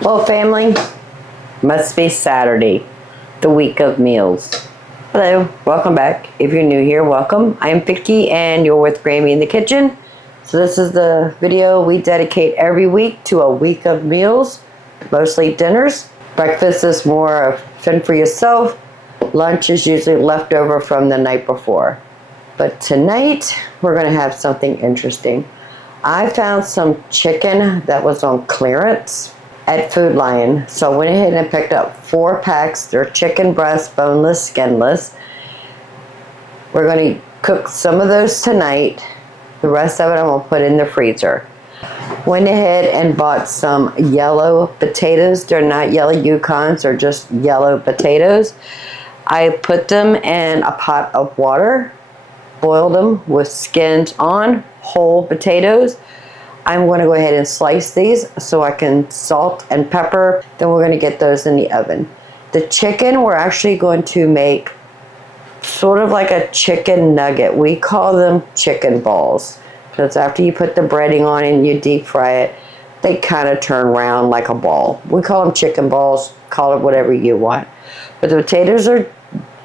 Well, family, must be Saturday, the week of meals. Hello, welcome back. If you're new here, welcome. I'm Vicki and you're with Grammy in the kitchen. So this is the video we dedicate every week to a week of meals, mostly dinners. Breakfast is more of fend for yourself. Lunch is usually leftover from the night before. But tonight, we're gonna have something interesting. I found some chicken that was on clearance at Food Lion. So I went ahead and picked up 4 packs. They're chicken breast, boneless, skinless. We're going to cook some of those tonight. The rest of it I'm going to put in the freezer. Went ahead and bought some yellow potatoes. They're not yellow Yukons, they're just yellow potatoes. I put them in a pot of water, boiled them with skins on, whole potatoes. I'm going to go ahead and slice these so I can salt and pepper. Then we're going to get those in the oven. The chicken, we're actually going to make sort of like a chicken nugget. We call them chicken balls. Because after you put the breading on and you deep fry it, they kind of turn round like a ball. We call them chicken balls. Call it whatever you want. But the potatoes are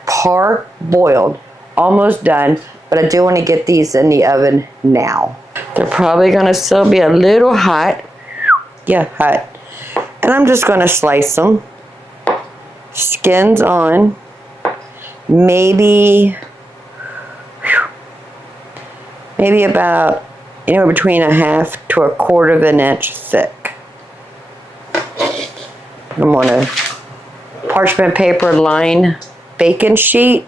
par-boiled, almost done. But I do want to get these in the oven now. They're probably going to still be a little hot. Yeah, hot. And I'm just going to slice them. Skins on. Maybe about anywhere between 1/2 to 1/4 of an inch thick. I'm going to parchment paper line baking sheet.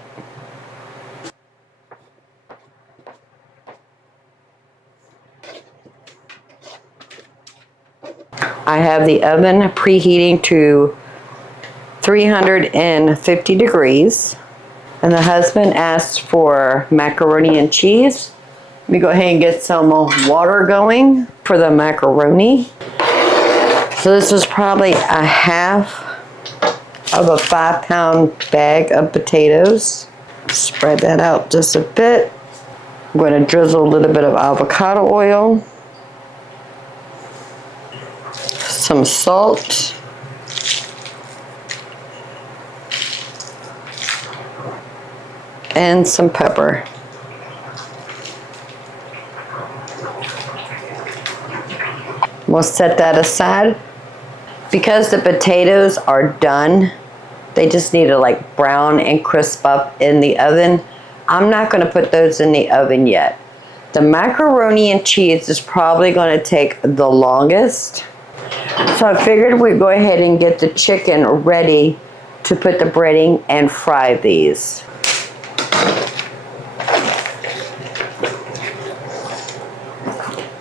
I have the oven preheating to 350 degrees. And the husband asked for macaroni and cheese. Let me go ahead and get some water going for the macaroni. So this is probably 1/2 of a 5-pound bag of potatoes. Spread that out just a bit. I'm going to drizzle a little bit of avocado oil. Some salt, and some pepper. We'll set that aside. Because the potatoes are done, they just need to like brown and crisp up in the oven. I'm not going to put those in the oven yet. The macaroni and cheese is probably going to take the longest. So I figured we'd go ahead and get the chicken ready to put the breading and fry these.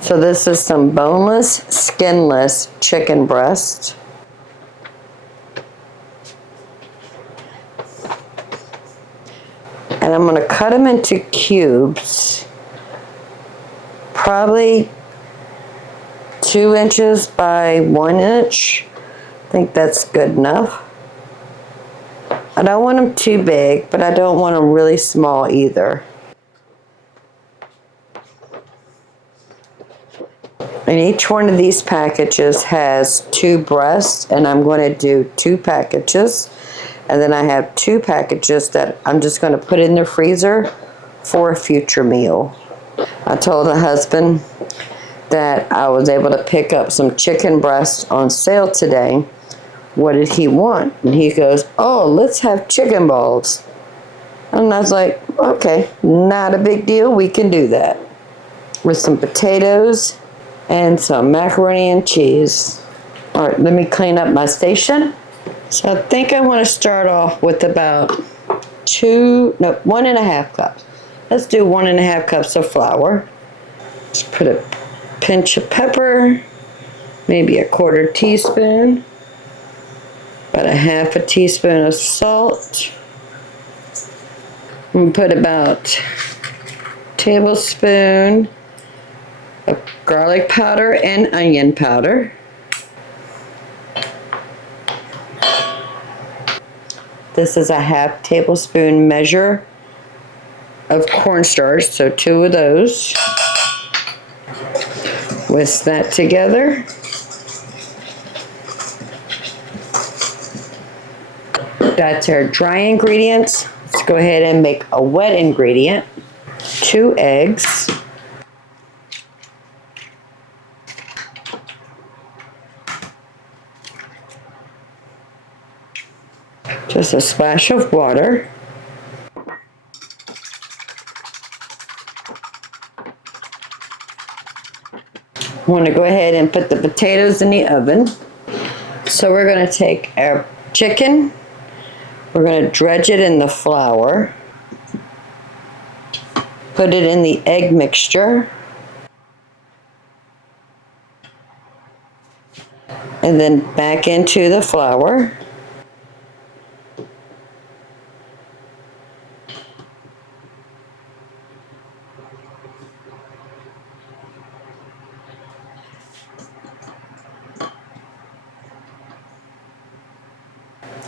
So this is some boneless, skinless chicken breast. And I'm going to cut them into cubes, probably 2 inches by 1 inch. I think that's good enough. I don't want them too big, but I don't want them really small either. And each one of these packages has 2 breasts, and I'm going to do 2 packages. And then I have 2 packages that I'm just going to put in the freezer for a future meal. I told the husband that I was able to pick up some chicken breasts on sale today. What did he want? And he goes, oh, let's have chicken balls. And I was like, okay, not a big deal. We can do that. With some potatoes and some macaroni and cheese. All right, let me clean up my station. So I think I want to start off with about 1.5 cups. Let's do 1.5 cups of flour. Let's put a pinch of pepper, maybe 1/4 teaspoon, about 1/2 teaspoon of salt. I'm going to put about a tablespoon of garlic powder and onion powder. This is a 1/2 tablespoon measure of cornstarch, so 2 of those. Whisk that together. That's our dry ingredients. Let's go ahead and make a wet ingredient. 2 eggs. Just a splash of water. Want to go ahead and put the potatoes in the oven. So we're going to take our chicken. We're going to dredge it in the flour. Put it in the egg mixture. And then back into the flour.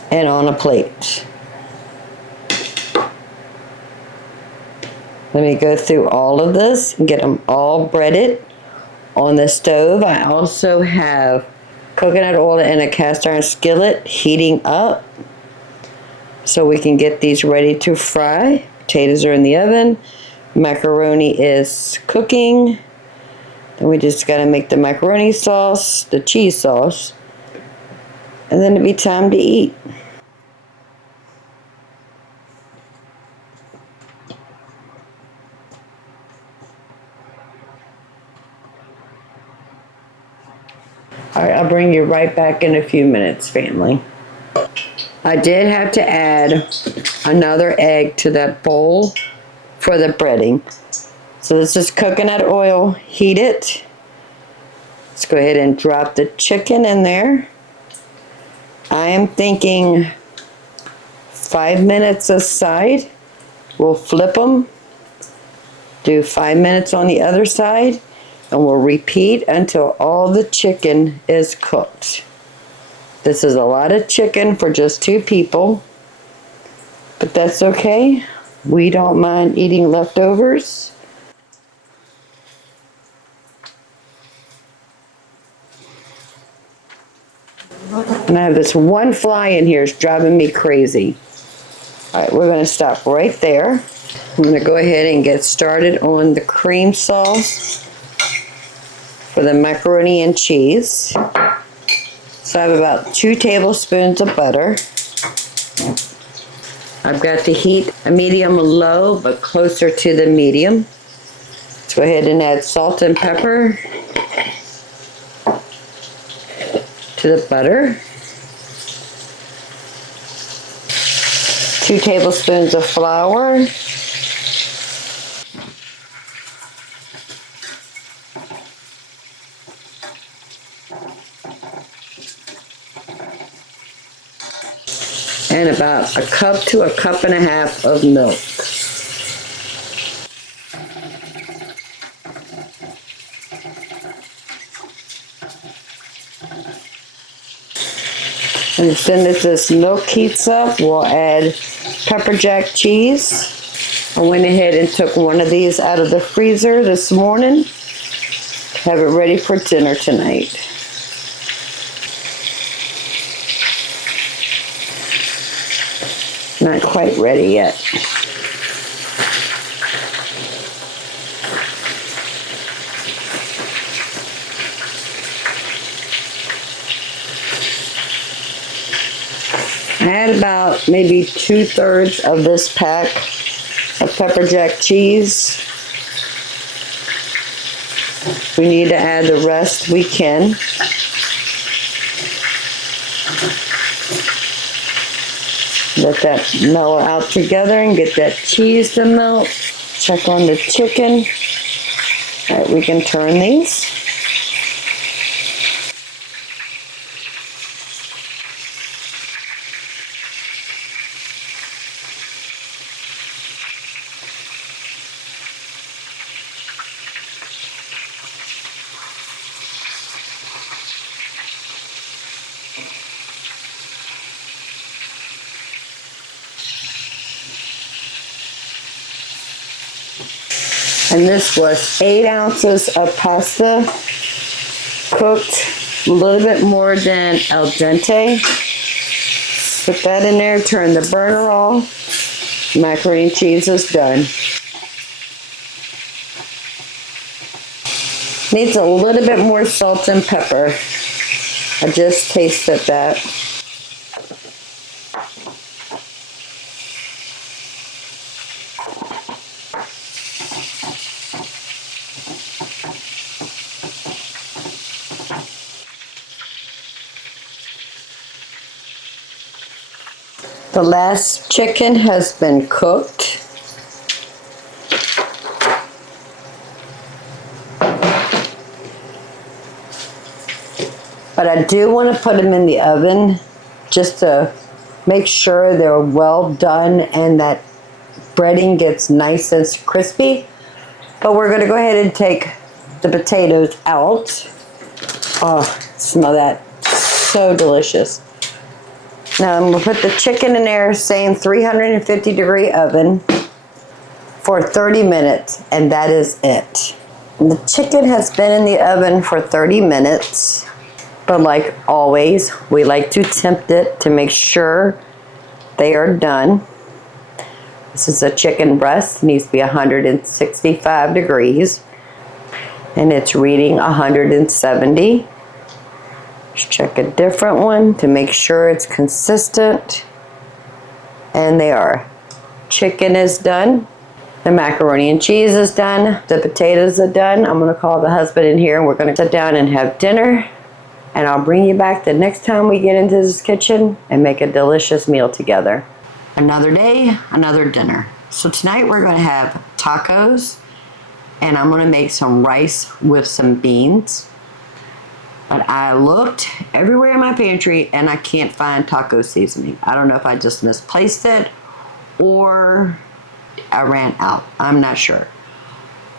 And on a plate. Let me go through all of this and get them all breaded on the stove. I also have coconut oil in a cast iron skillet heating up so we can get these ready to fry. Potatoes are in the oven. Macaroni is cooking. Then we just got to make the macaroni sauce, the cheese sauce, and then it'll be time to eat. All right, I'll bring you right back in a few minutes, family. I did have to add another egg to that bowl for the breading. So this is coconut oil, heat it. Let's go ahead and drop the chicken in there. I am thinking 5 minutes aside. We'll flip them, do 5 minutes on the other side, and we'll repeat until all the chicken is cooked. This is a lot of chicken for just 2 people, but that's okay. We don't mind eating leftovers. And I have this one fly in here, it's driving me crazy. All right, we're going to stop right there. I'm going to go ahead and get started on the cream sauce for the macaroni and cheese. So I have about 2 tablespoons of butter. I've got the heat a medium-low, but closer to the medium. Let's go ahead and add salt and pepper to the butter. 2 tablespoons of flour. And about a cup to a cup and a half of milk. And as soon as this milk heats up, we'll add pepper jack cheese. I went ahead and took one of these out of the freezer this morning. Have it ready for dinner tonight. Not quite ready yet. I had about maybe 2/3 of this pack of pepper jack cheese. If we need to add the rest, we can. Let that mellow out together and get that cheese to melt. Check on the chicken. All right, we can turn these. And this was 8 ounces of pasta, cooked a little bit more than al dente. Put that in there, turn the burner off. Macaroni and cheese is done. Needs a little bit more salt and pepper. I just tasted that. The last chicken has been cooked. But I do want to put them in the oven just to make sure they're well done and that breading gets nice and crispy. But we're going to go ahead and take the potatoes out. Oh, smell that. So delicious. Now I'm going to put the chicken in there, same 350 degree oven for 30 minutes, and that is it. And the chicken has been in the oven for 30 minutes, but like always, we like to tempt it to make sure they are done. This is a chicken breast, it needs to be 165 degrees, and it's reading 170. Let's check a different one to make sure it's consistent. And they are. Chicken is done. The macaroni and cheese is done. The potatoes are done. I'm going to call the husband in here and we're going to sit down and have dinner. And I'll bring you back the next time we get into this kitchen and make a delicious meal together. Another day, another dinner. So tonight we're going to have tacos. And I'm going to make some rice with some beans. But I looked everywhere in my pantry and I can't find taco seasoning. I don't know if I just misplaced it or I ran out. I'm not sure.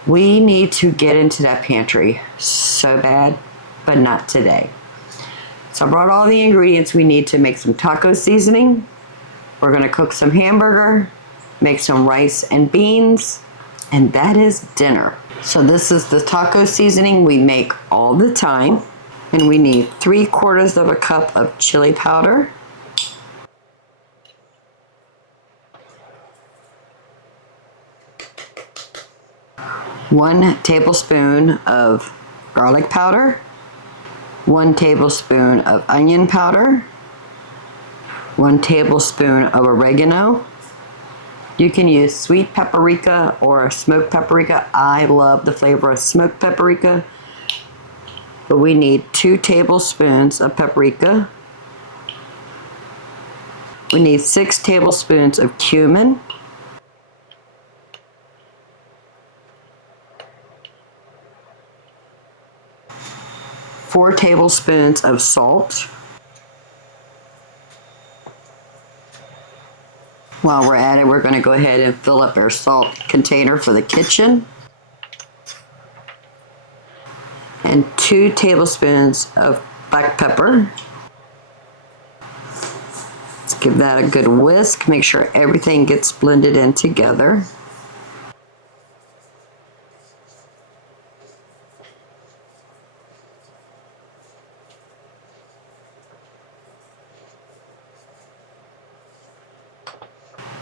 We need to get into that pantry so bad, but not today. So I brought all the ingredients we need to make some taco seasoning. We're going to cook some hamburger, make some rice and beans, and that is dinner. So this is the taco seasoning we make all the time. And we need 3/4 of a cup of chili powder, 1 tablespoon of garlic powder, 1 tablespoon of onion powder, 1 tablespoon of oregano. You can use sweet paprika or smoked paprika. I love the flavor of smoked paprika. But we need 2 tablespoons of paprika. We need 6 tablespoons of cumin. 4 tablespoons of salt. While we're at it, we're going to go ahead and fill up our salt container for the kitchen. And 2 tablespoons of black pepper. Let's give that a good whisk. Make sure everything gets blended in together.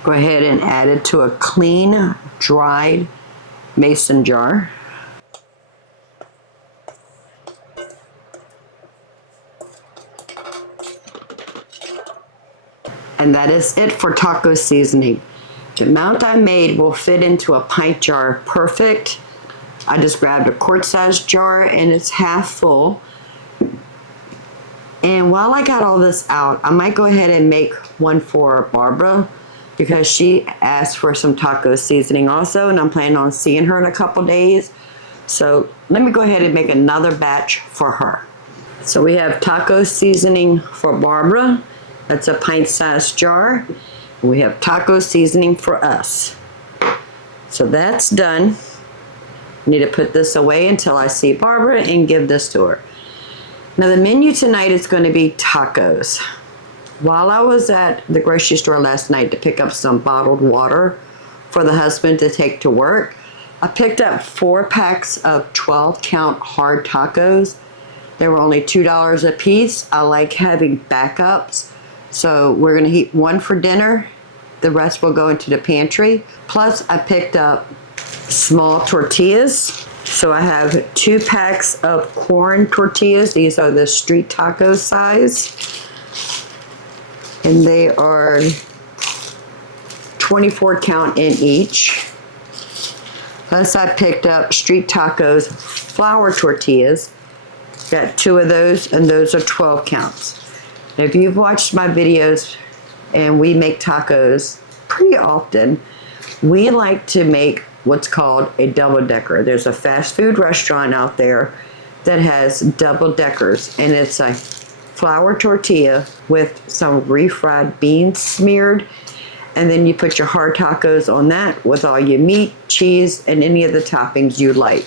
Go ahead and add it to a clean, dried mason jar. And that is it for taco seasoning. The amount I made will fit into a pint jar perfect. I just grabbed a quart-sized jar and it's half full. And while I got all this out, I might go ahead and make one for Barbara because she asked for some taco seasoning also, and I'm planning on seeing her in a couple days. So let me go ahead and make another batch for her. So we have taco seasoning for Barbara. That's a pint-sized jar. We have taco seasoning for us. So that's done. I need to put this away until I see Barbara and give this to her. Now the menu tonight is going to be tacos. While I was at the grocery store last night to pick up some bottled water for the husband to take to work, I picked up 4 packs of 12-count hard tacos. They were only $2 a piece. I like having backups So we're gonna heat one for dinner. The rest will go into the pantry. Plus I picked up small tortillas. So I have 2 packs of corn tortillas. These are the street taco size. And they are 24 count in each. Plus I picked up street tacos flour tortillas. Got 2 of those, and those are 12 counts. If you've watched my videos, and we make tacos pretty often, we like to make what's called a double-decker. There's a fast food restaurant out there that has double-deckers, and it's a flour tortilla with some refried beans smeared, and then you put your hard tacos on that with all your meat, cheese, and any of the toppings you like.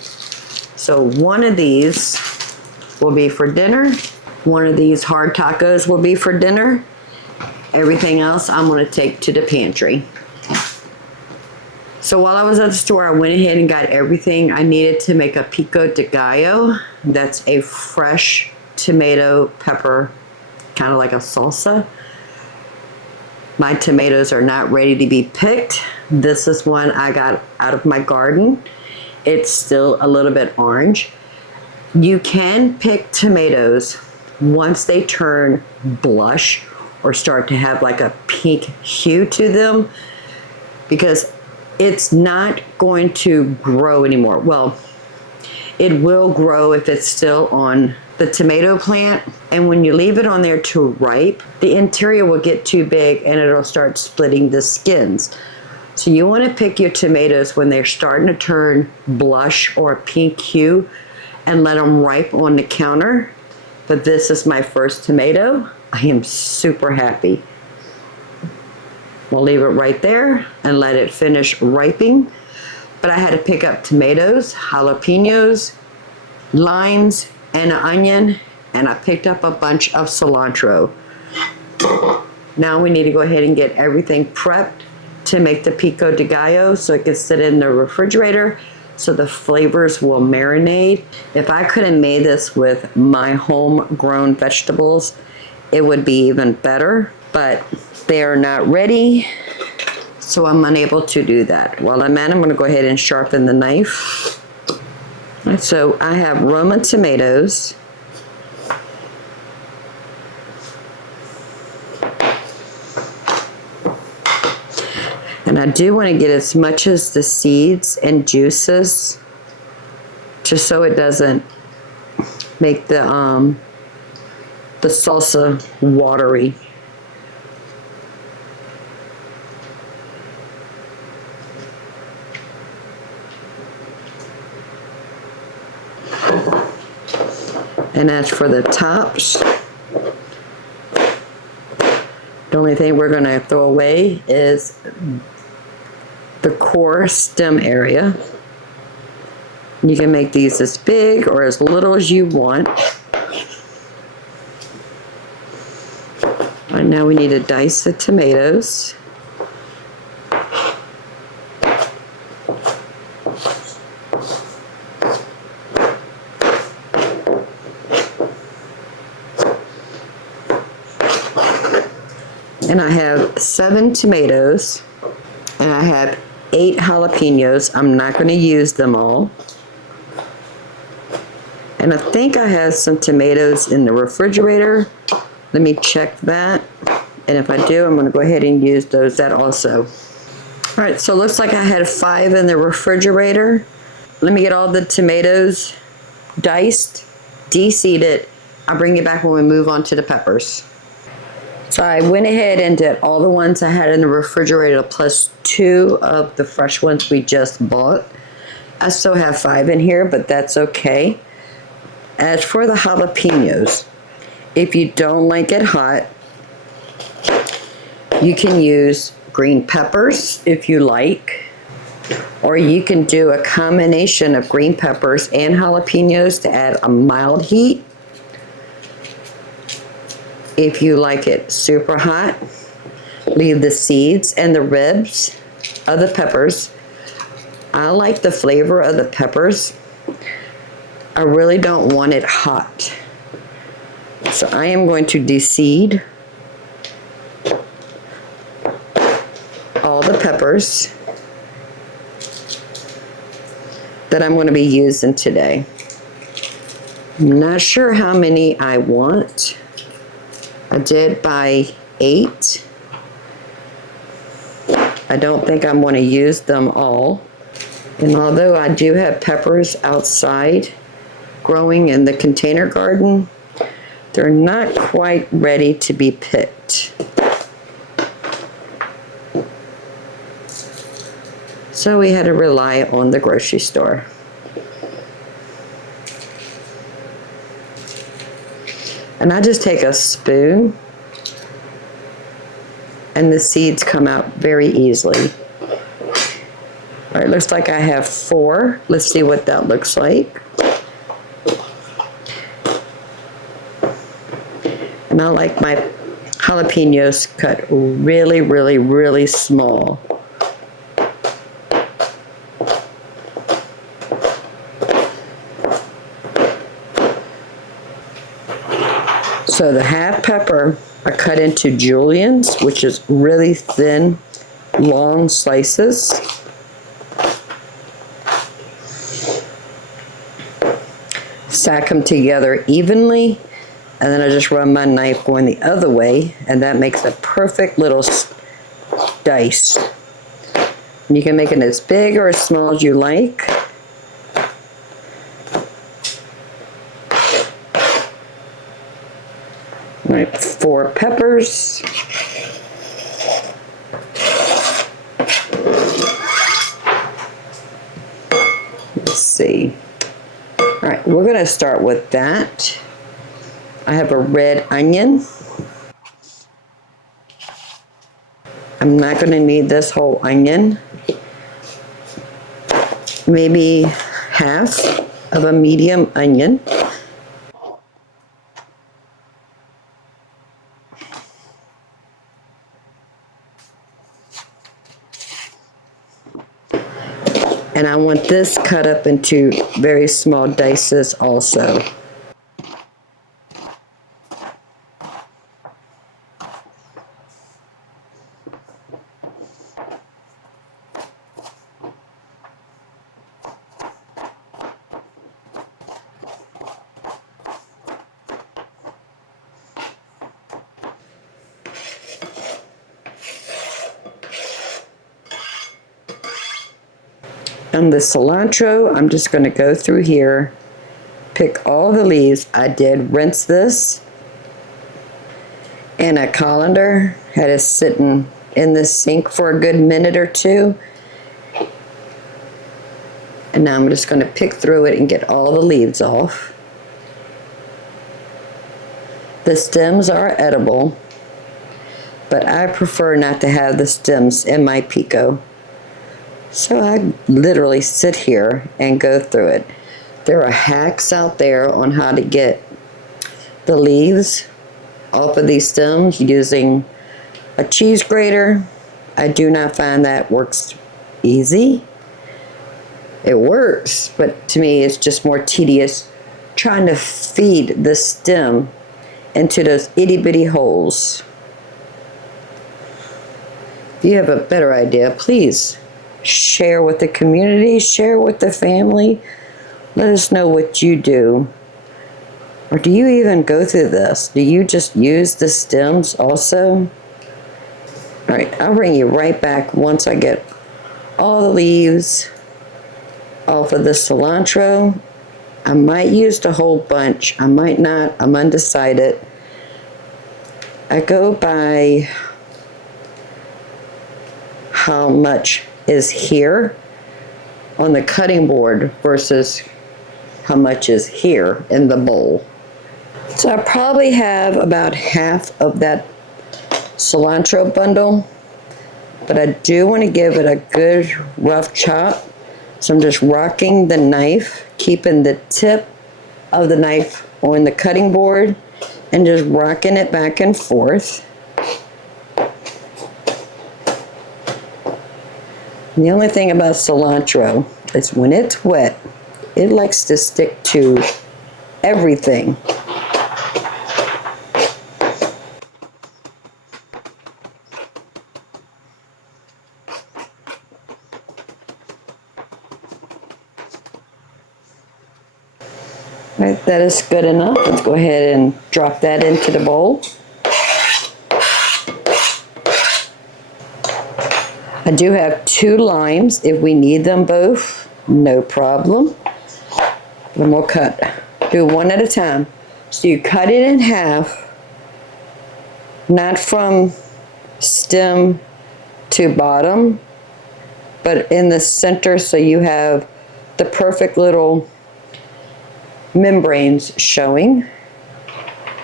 So one of these will be for dinner. One of these hard tacos will be for dinner. Everything else I'm gonna take to the pantry. So while I was at the store, I went ahead and got everything I needed to make a pico de gallo. That's a fresh tomato pepper, kind of like a salsa. My tomatoes are not ready to be picked. This is one I got out of my garden. It's still a little bit orange. You can pick tomatoes once they turn blush or start to have like a pink hue to them, because it's not going to grow anymore. Well, it will grow if it's still on the tomato plant, and when you leave it on there to ripe, the interior will get too big and it'll start splitting the skins. So you want to pick your tomatoes when they're starting to turn blush or pink hue and let them ripe on the counter. But this is my first tomato. I am super happy. We'll leave it right there and let it finish ripening. But I had to pick up tomatoes, jalapenos, limes, and an onion, and I picked up a bunch of cilantro. Now we need to go ahead and get everything prepped to make the pico de gallo so it can sit in the refrigerator so the flavors will marinate. If I could have made this with my homegrown vegetables, it would be even better, but they are not ready, so I'm unable to do that. While I'm at it, I'm gonna go ahead and sharpen the knife. So I have Roma tomatoes. And I do want to get as much as the seeds and juices, just so it doesn't make the salsa watery. And as for the tops, the only thing we're going to throw away is the core stem area. You can make these as big or as little as you want. And now we need to dice the tomatoes. And I have 7 tomatoes, and I have 8 jalapenos. I'm not going to use them all. And I think I have some tomatoes in the refrigerator. Let me check that. And if I do, I'm going to go ahead and use that also. All right, so it looks like I had 5 in the refrigerator. Let me get all the tomatoes diced, de-seeded. I'll bring you back when we move on to the peppers. So I went ahead and did all the ones I had in the refrigerator plus 2 of the fresh ones we just bought. I still have 5 in here, but that's okay. As for the jalapenos, if you don't like it hot, you can use green peppers if you like, or you can do a combination of green peppers and jalapenos to add a mild heat. If you like it super hot, leave the seeds and the ribs of the peppers. I like the flavor of the peppers. I really don't want it hot. So I am going to de-seed peppers that I'm going to be using today. I'm not sure how many I want. I did buy 8. I don't think I'm going to use them all. And although I do have peppers outside growing in the container garden, they're not quite ready to be picked. So we had to rely on the grocery store. And I just take a spoon and the seeds come out very easily. All right, looks like I have 4. Let's see what that looks like. And I like my jalapenos cut really, really, really small. So the half pepper I cut into juliennes, which is really thin, long slices. Stack them together evenly, and then I just run my knife going the other way, and that makes a perfect little dice. And you can make it as big or as small as you like. All right, 4 peppers. Let's see. All right, we're going to start with that. I have a red onion. I'm not going to need this whole onion. Maybe half of a medium onion. And I want this cut up into very small dices also. And the cilantro, I'm just going to go through here, pick all the leaves. I did rinse this in a colander, had it sitting in the sink for a good minute or 2. And now I'm just going to pick through it and get all the leaves off. The stems are edible, but I prefer not to have the stems in my pico. So I literally sit here and go through it. There are hacks out there on how to get the leaves off of these stems using a cheese grater. I do not find that works easy. It works, but to me it's just more tedious trying to feed the stem into those itty bitty holes. If you have a better idea, please share with the community, share with the family. Let us know what you do. Or do you even go through this? Do you just use the stems also? All right, I'll bring you right back once I get all the leaves off of the cilantro. I might use the whole bunch. I might not. I'm undecided. I go by how much is here on the cutting board versus how much is here in the bowl. So I probably have about half of that cilantro bundle, but I do want to give it a good rough chop. So I'm just rocking the knife, keeping the tip of the knife on the cutting board and just rocking it back and forth. And the only thing about cilantro is when it's wet, it likes to stick to everything. Right, that is good enough. Let's go ahead and drop that into the bowl. I do have 2 limes. If we need them both, no problem. Then we'll do one at a time. So you cut it in half, not from stem to bottom, but in the center, so you have the perfect little membranes showing.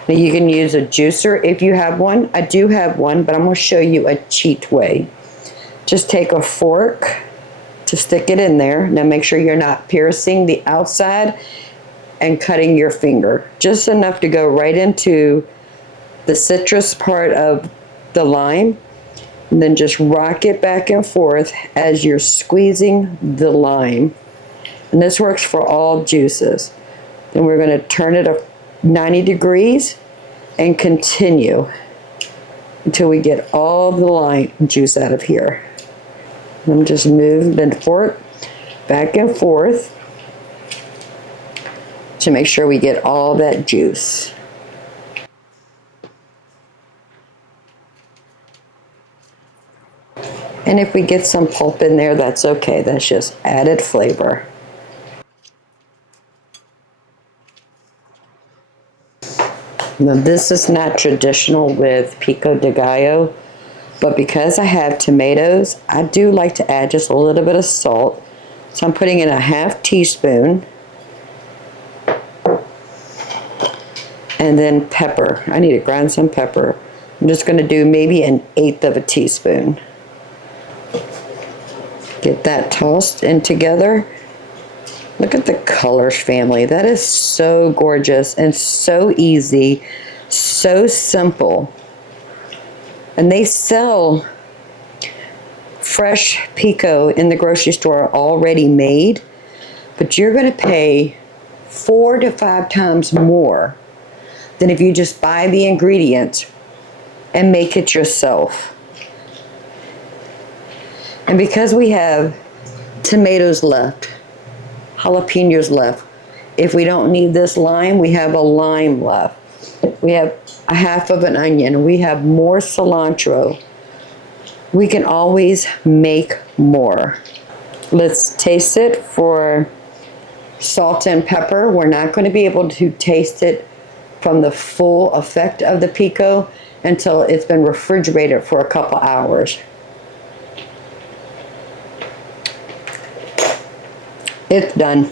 Now you can use a juicer if you have one. I do have one, but I'm going to show you a cheat way. Just take a fork to stick it in there. Now make sure you're not piercing the outside and cutting your finger. Just enough to go right into the citrus part of the lime, and then just rock it back and forth as you're squeezing the lime. And this works for all juices. Then we're going to turn it up 90 degrees and continue until we get all the lime juice out of here. And just move the fork back and forth to make sure we get all that juice. And if we get some pulp in there, that's okay. That's just added flavor. Now this is not traditional with pico de gallo, but because I have tomatoes, I do like to add just a little bit of salt. So I'm putting in a ½ teaspoon. And then pepper. I need to grind some pepper. I'm just going to do maybe 1/8 of a teaspoon. Get that tossed in together. Look at the colors, family. That is so gorgeous and so easy, so simple. And they sell fresh pico in the grocery store already made, but you're going to pay 4 to 5 times more than if you just buy the ingredients and make it yourself. And because we have tomatoes left, jalapenos left, if we don't need this lime, we have a lime left. We have a ½ of an onion. We have more cilantro. We can always make more. Let's taste it for salt and pepper. We're not going to be able to taste it from the full effect of the pico until it's been refrigerated for a couple hours. It's done.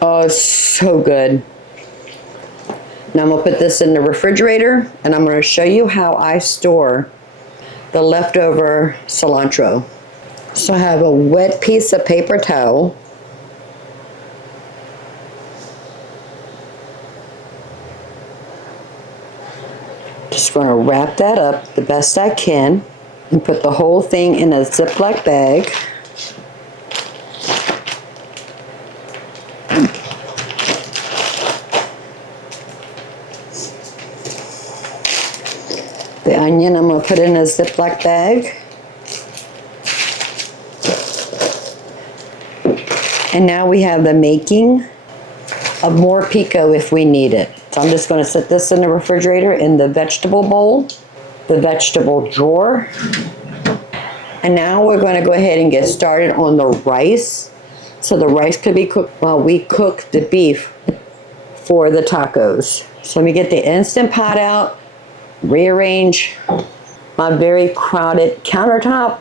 Oh, it's so good. Now I'm going to put this in the refrigerator, and I'm going to show you how I store the leftover cilantro. So I have a wet piece of paper towel. Just going to wrap that up the best I can and put the whole thing in a Ziploc bag. The onion I'm going to put in a Ziploc bag. And now we have the making of more pico if we need it. So I'm just going to set this in the refrigerator in the vegetable bowl, the vegetable drawer. And now we're going to go ahead and get started on the rice. So the rice could be cooked while we cook the beef for the tacos. So let me get the Instant Pot out, rearrange my very crowded countertop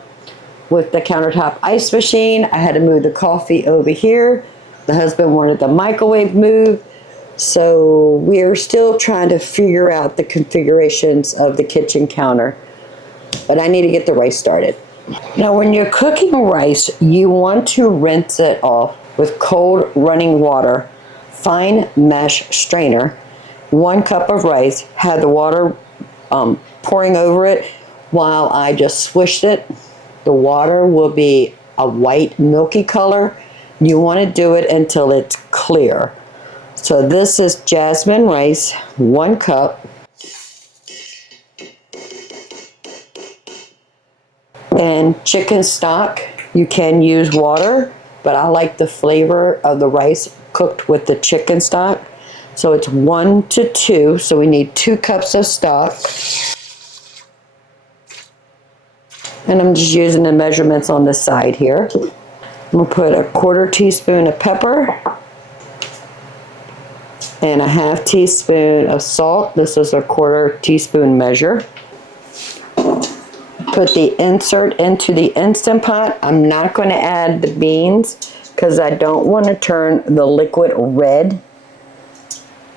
with the countertop ice machine. I had to move the coffee over here. The husband wanted the microwave moved. So we're still trying to figure out the configurations of the kitchen counter. But I need to get the rice started. Now when you're cooking rice, you want to rinse it off with cold running water, fine mesh strainer, 1 cup of rice, have the water pouring over it while I just swish it. The water will be a white milky color. You want to do it until it's clear. So this is jasmine rice, 1 cup. And chicken stock, you can use water, but I like the flavor of the rice cooked with the chicken stock. So it's 1 to 2. So we need 2 cups of stock. And I'm just using the measurements on the side here. I'm gonna put a 1/4 teaspoon of pepper and a 1/2 teaspoon of salt. This is a 1/4 teaspoon measure. Put the insert into the Instant Pot. I'm not going to add the beans because I don't want to turn the liquid red.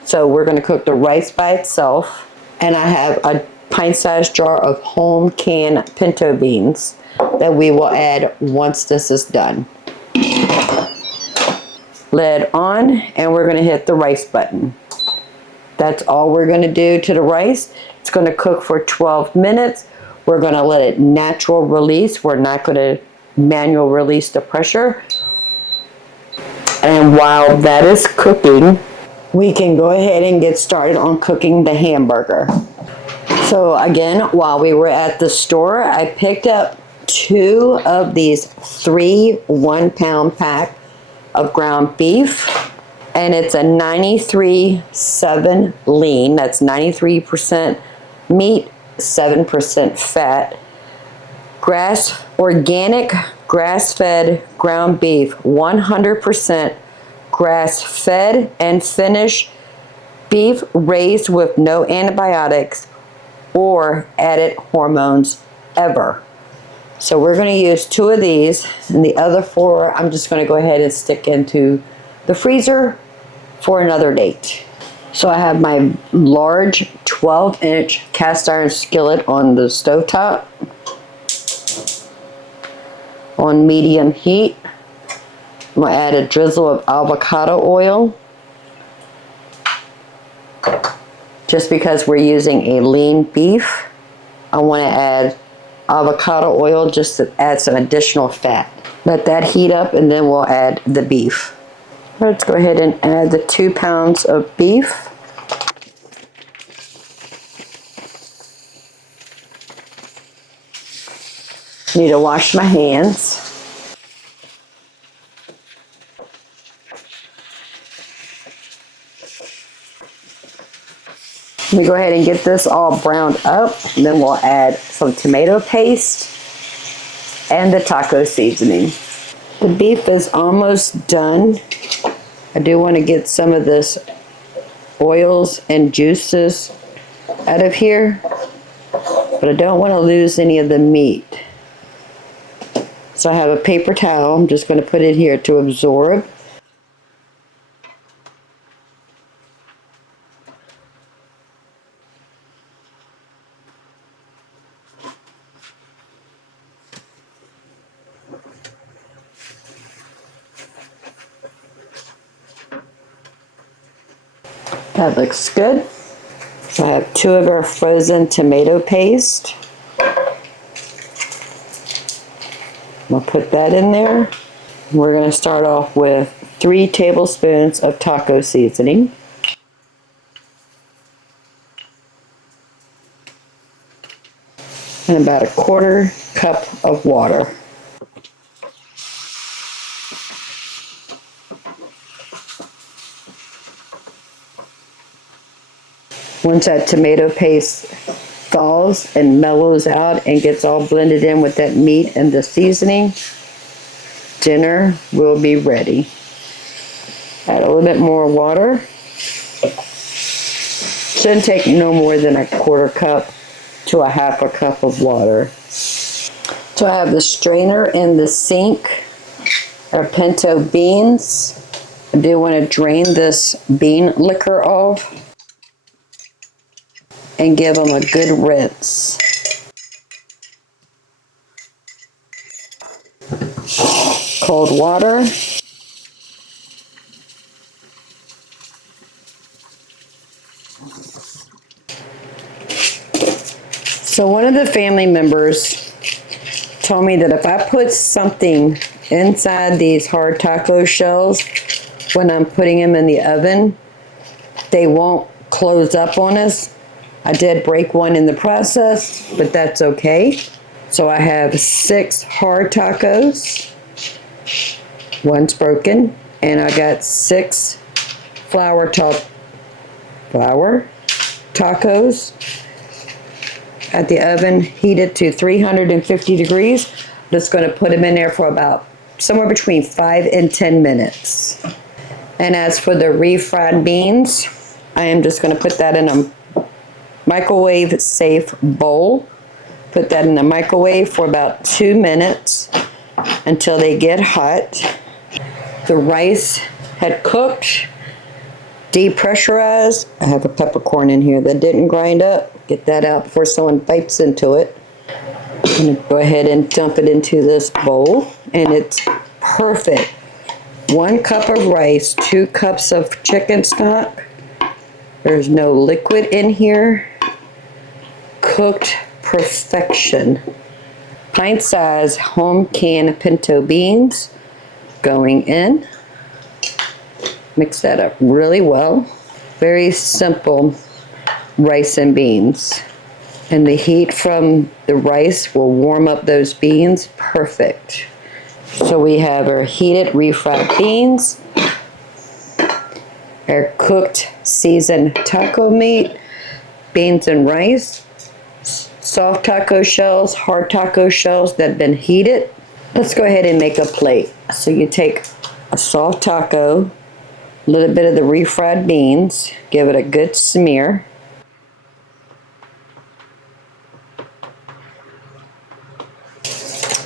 So we're going to cook the rice by itself. And I have a pint-sized jar of home canned pinto beans that we will add once this is done. Lid on, and we're going to hit the rice button. That's all we're going to do to the rice. It's going to cook for 12 minutes. We're going to let it natural release. We're not going to manual release the pressure. And while that is cooking, we can go ahead and get started on cooking the hamburger. So again, while we were at the store, I picked up 2 of these 3 1-pound pack of ground beef. And it's a 93.7 lean. That's 93% meat, 7% fat. Organic grass-fed ground beef, 100% grass-fed and finished beef raised with no antibiotics or added hormones ever. So we're going to use 2 of these, and the other 4 I'm just going to go ahead and stick into the freezer for another date. So I have my large 12-inch cast iron skillet on the stovetop on medium heat. I'm going to add a drizzle of avocado oil. Just because we're using a lean beef, I want to add avocado oil just to add some additional fat. Let that heat up, and then we'll add the beef. Let's go ahead and add the 2 pounds of beef. Need to wash my hands. Let me go ahead and get this all browned up, and then we'll add some tomato paste and the taco seasoning. The beef is almost done. I do want to get some of this oils and juices out of here, but I don't want to lose any of the meat. So I have a paper towel. I'm just going to put it here to absorb. That looks good. So I have 2 of our frozen tomato paste. We'll put that in there. We're going to start off with 3 tablespoons of taco seasoning. And about a 1/4 cup of water. Once that tomato paste thaws and mellows out and gets all blended in with that meat and the seasoning, dinner will be ready. Add a little bit more water. Shouldn't take no more than a 1/4 cup to a 1/2 cup of water. So I have the strainer in the sink, our pinto beans. I do want to drain this bean liquor off and give them a good rinse. Cold water. So one of the family members told me that if I put something inside these hard taco shells when I'm putting them in the oven, they won't close up on us. I did break one in the process, but that's okay. So I have 6 hard tacos. One's broken. And I got 6 flour tacos at the oven, heated to 350 degrees. Just going to put them in there for about somewhere between 5 and 10 minutes. And as for the refried beans, I am just going to put that in a microwave safe bowl. Put that in the microwave for about 2 minutes until they get hot. The rice had cooked, depressurized. I have a peppercorn in here that didn't grind up. Get that out before someone bites into it. I'm going to go ahead and dump it into this bowl, and it's perfect. 1 cup of rice, 2 cups of chicken stock. There's no liquid in here. Cooked perfection. Pint size home canned pinto beans going in. Mix that up really well. Very simple rice and beans. And the heat from the rice will warm up those beans perfect. So we have our heated refried beans, our cooked seasoned taco meat, beans and rice, soft taco shells, hard taco shells that have been heated. Let's go ahead and make a plate. So you take a soft taco, a little bit of the refried beans, give it a good smear.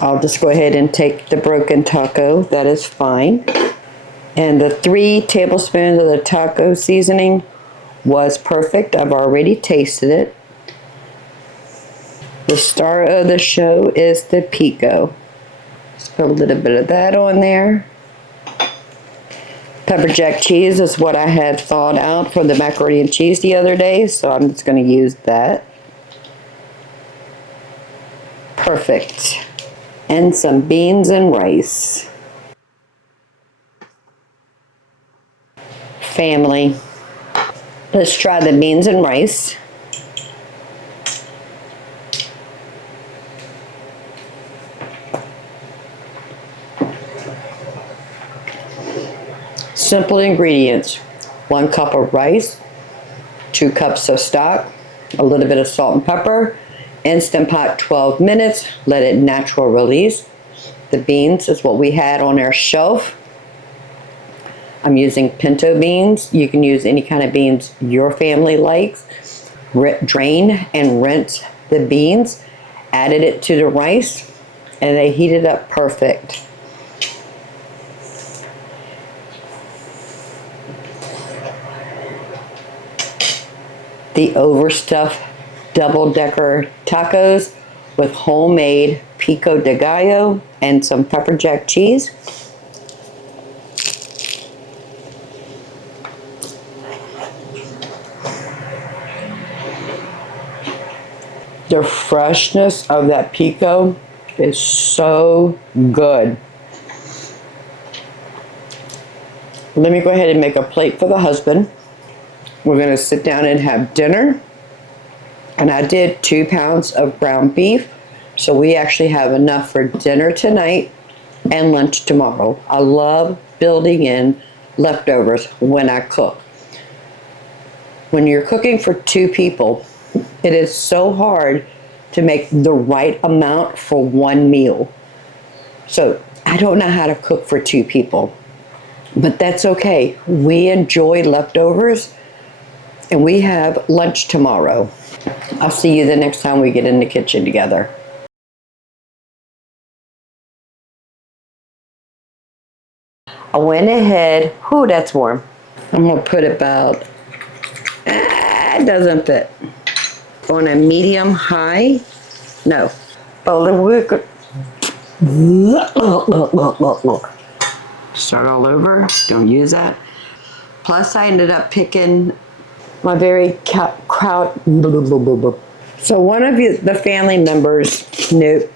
I'll just go ahead and take the broken taco, that is fine. And the 3 tablespoons of the taco seasoning was perfect. I've already tasted it. The star of the show is the pico. Just put a little bit of that on there. Pepper jack cheese is what I had thawed out for the macaroni and cheese the other day, so I'm just going to use that. Perfect. And some beans and rice. Family. Let's try the beans and rice. Simple ingredients. 1 cup of rice, 2 cups of stock, a little bit of salt and pepper, Instant Pot 12 minutes, let it natural release. The beans is what we had on our shelf. I'm using pinto beans. You can use any kind of beans your family likes. Drain and rinse the beans, added it to the rice, and they heated up perfect. The overstuffed double-decker tacos with homemade pico de gallo and some pepper jack cheese. The freshness of that pico is so good. Let me go ahead and make a plate for the husband. We're going to sit down and have dinner. And I did 2 pounds of ground beef. So we actually have enough for dinner tonight and lunch tomorrow. I love building in leftovers when I cook. When you're cooking for 2 people, it is so hard to make the right amount for 1 meal. So I don't know how to cook for 2 people, but that's okay. We enjoy leftovers, and we have lunch tomorrow. I'll see you the next time we get in the kitchen together. I went ahead, whoo, that's warm. I'm gonna put about, it doesn't fit. On a medium high, no. Oh, we're good. Start all over, don't use that. Plus I ended up picking my very crowd. So one of you, the family members, nope.